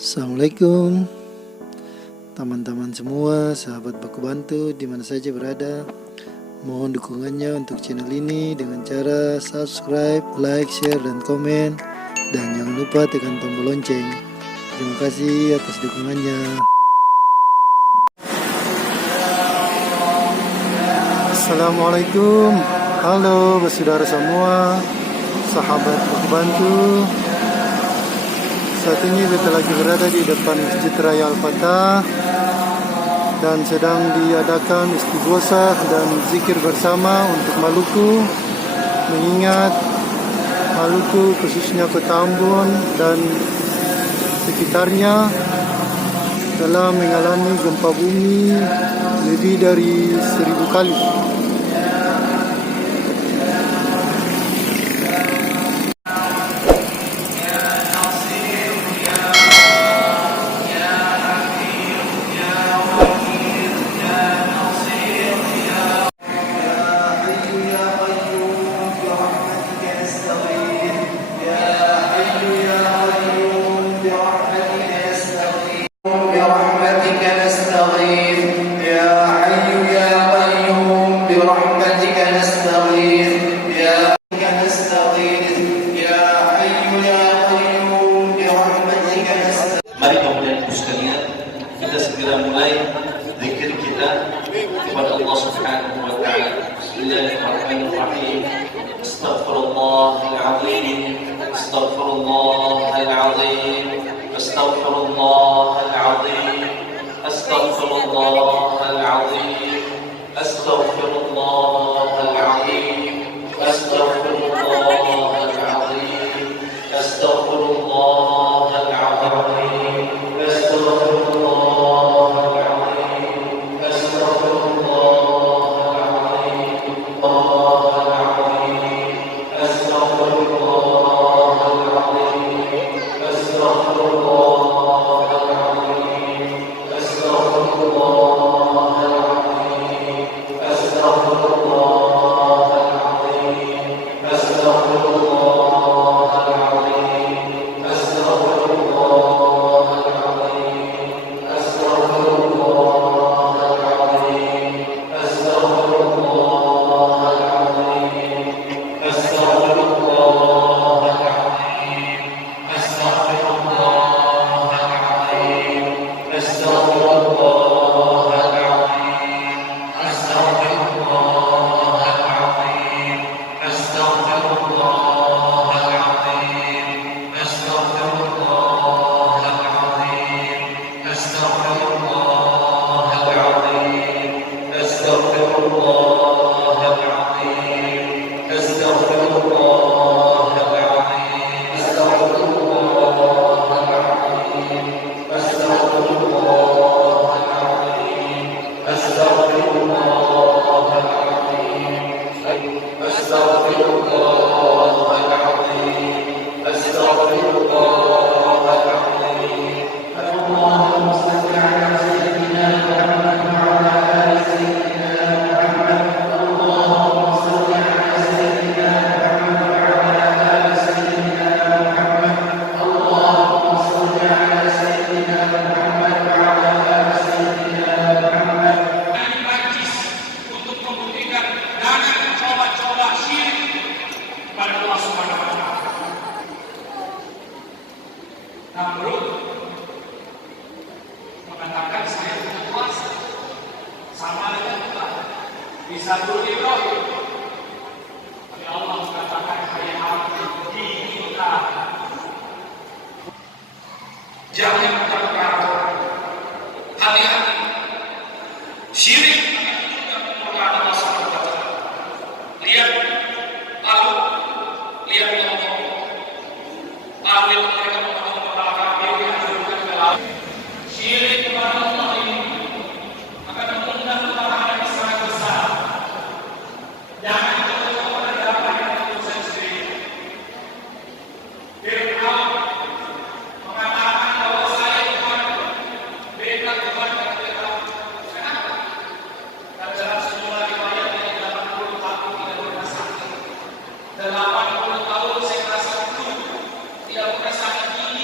Assalamualaikum teman-teman semua, sahabat Baku Bantu di mana saja berada. Mohon dukungannya untuk channel ini dengan cara subscribe, like, share, dan komen. Dan jangan lupa tekan tombol lonceng. Terima kasih atas dukungannya. Assalamualaikum. Halo saudara semua, sahabat Baku Bantu. Saat ini kita lagi berada di depan Masjid Raya Al-Fatah dan sedang diadakan istighosah dan zikir bersama untuk Maluku, mengingat Maluku khususnya Kota Ambon dan sekitarnya telah mengalami gempa bumi lebih dari 1000 kali. Mari kemudian ibu sekalian, kita segera mulai zikir kita kepada Allah Subhanahu wa taala. Bismillahirrahmanirrahim. Astaghfirullahalazim. Astaghfirullahalazim. Astaghfirullahalazim. Astaghfirullahalazim. Astaghfirullahalazim. Astaghfirullahalazim. Astaghfirullahalazim. Namrud mengatakan saya punya kuasa sama dengan Tuhan bisa Ibrahim, tapi Allah mengatakan saya akan kita jangan terpengaruh, hati-hati syirik juga menggunakan Allah SWT. Lihat lalu lihat Allah awil mereka syirik kepada Allah ini akan mengundang kemarahan yang sangat besar. Jangan kita kepada dapat yang urusan sendiri. Fir'aun mengatakan bahwa saya Tuhan, berikan Tuhan kepada Fir'aun. Kenapa? Dan dalam sejumlah riwayat yang 80 tahun tidak pernah sakit. 80 tahun saya merasa sakit, tidak pernah sakit.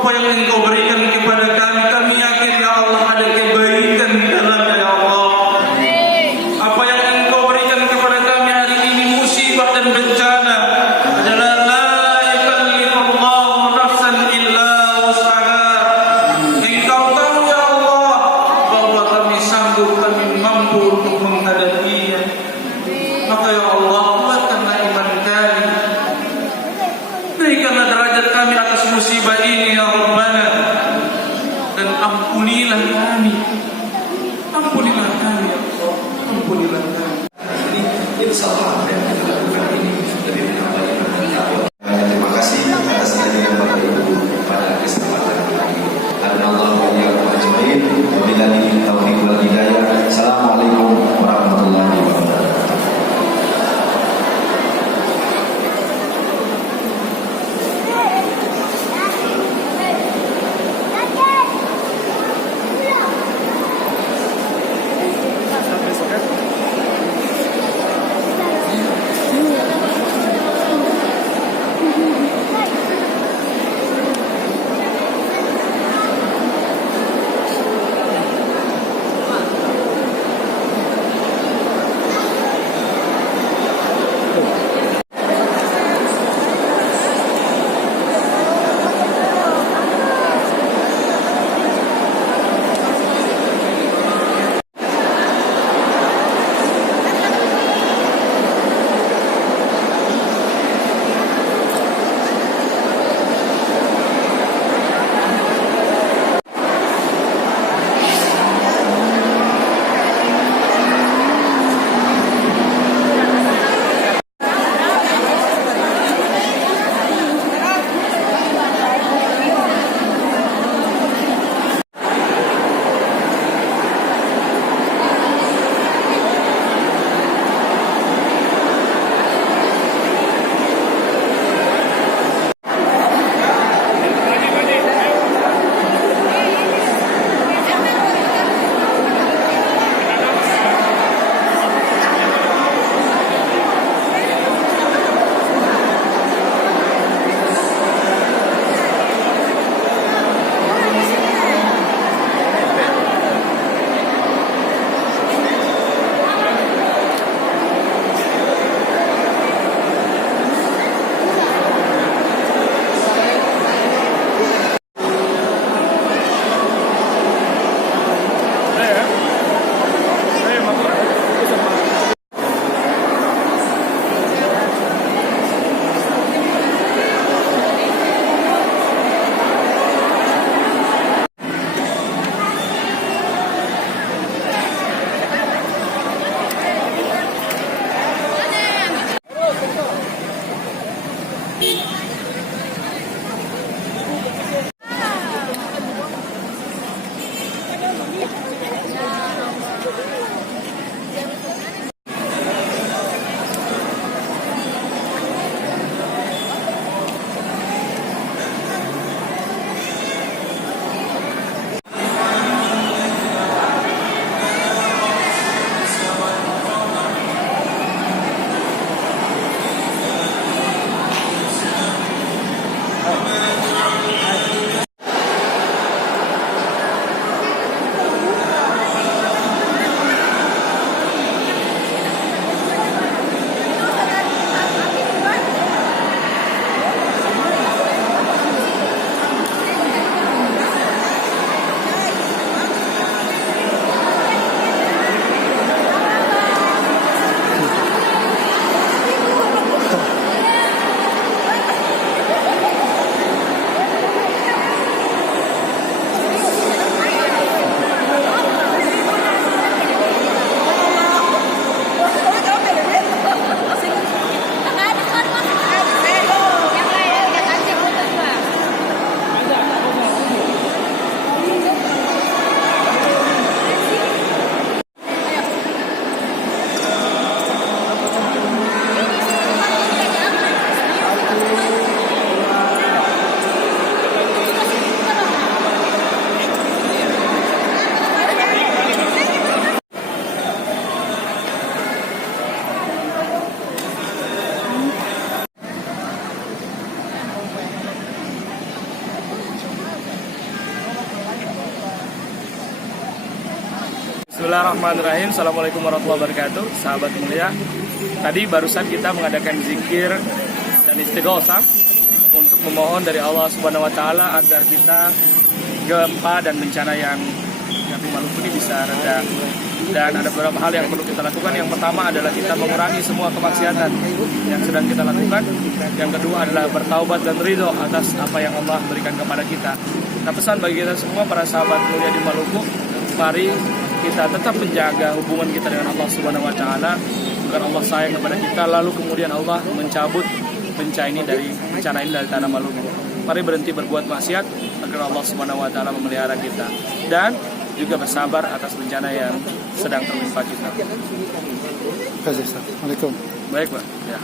Apa yang Engkau berikan kepada kami, kami yakin ya Allah ada kebaikan di dalamnya ya Allah. Apa yang Engkau berikan kepada kami hari ini musibah dan bencana adalah la yukallifullahu nafsan illa wus'aha. Engkau tahu ya Allah bahwa kami sanggup, kami mampu untuk menghadapinya. Maka ya Allah, kuatkanlah iman kami, berikanlah derajat kami atas musibah ini ya Rabbana. Bismillahirrahmanirrahim. Assalamualaikum warahmatullahi wabarakatuh. Sahabat mulia, tadi barusan kita mengadakan zikir dan istighosah untuk memohon dari Allah Subhanahu wa taala agar kita gempa dan bencana yang di Maluku ini bisa reda. Dan ada beberapa hal yang perlu kita lakukan. Yang pertama adalah kita mengurangi semua kemaksiatan yang sedang kita lakukan. Yang kedua adalah bertaubat dan ridho atas apa yang Allah berikan kepada kita. Nah, pesan bagi kita semua para sahabat mulia di Maluku, mari kita tetap menjaga hubungan kita dengan Allah Subhanahu wa taala agar Allah sayang kepada kita, lalu kemudian Allah mencabut bencana ini dari tanah Maluku. Mari berhenti berbuat maksiat agar Allah Subhanahu wa taala memelihara kita dan juga bersabar atas bencana yang sedang tertimpa kita. Terima kasih, Ustaz. Assalamualaikum. Baik, Pak. Ya.